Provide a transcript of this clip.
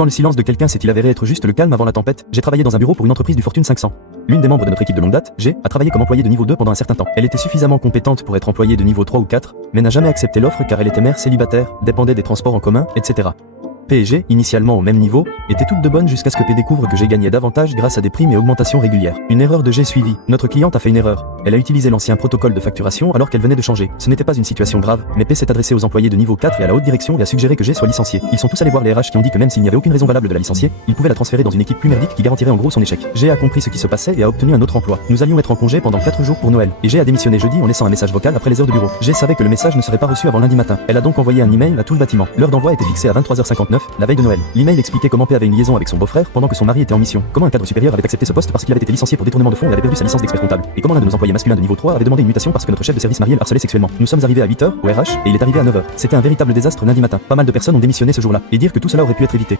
Quand le silence de quelqu'un s'est-il avéré être juste le calme avant la tempête? J'ai travaillé dans un bureau pour une entreprise du Fortune 500. L'une des membres de notre équipe de longue date, G, a travaillé comme employée de niveau 2 pendant un certain temps. Elle était suffisamment compétente pour être employée de niveau 3 ou 4, mais n'a jamais accepté l'offre car elle était mère célibataire, dépendait des transports en commun, etc. P et G, initialement au même niveau, étaient toutes de bonnes jusqu'à ce que P découvre que G gagnait davantage grâce à des primes et augmentations régulières. Une erreur de G suivie. Notre cliente a fait une erreur. Elle a utilisé l'ancien protocole de facturation alors qu'elle venait de changer. Ce n'était pas une situation grave, mais P s'est adressé aux employés de niveau 4 et à la haute direction et a suggéré que G soit licencié. Ils sont tous allés voir les RH qui ont dit que même s'il n'y avait aucune raison valable de la licencier, ils pouvaient la transférer dans une équipe plus merdique qui garantirait en gros son échec. G a compris ce qui se passait et a obtenu un autre emploi. Nous allions être en congé pendant 4 jours pour Noël. Et G a démissionné jeudi en laissant un message vocal après les heures de bureau. G savait que le message ne serait pas reçu avant lundi matin. Elle a donc envoyé un email à tout le bâtiment. L'heure d'envoi était fixée à 23h59, la veille de Noël. L'email expliquait comment P avait une liaison avec son beau-frère pendant que son mari était en mission. Comment un cadre supérieur avait accepté ce poste parce qu'il avait été licencié pour détournement de fonds et avait perdu sa licence d'expert comptable. Et comment l'un de nos employés masculins de niveau 3 avait demandé une mutation parce que notre chef de service marié le harcelait sexuellement. Nous sommes arrivés à 8h au RH et il est arrivé à 9h. C'était un véritable désastre lundi matin. Pas mal de personnes ont démissionné ce jour-là. Et dire que tout cela aurait pu être évité.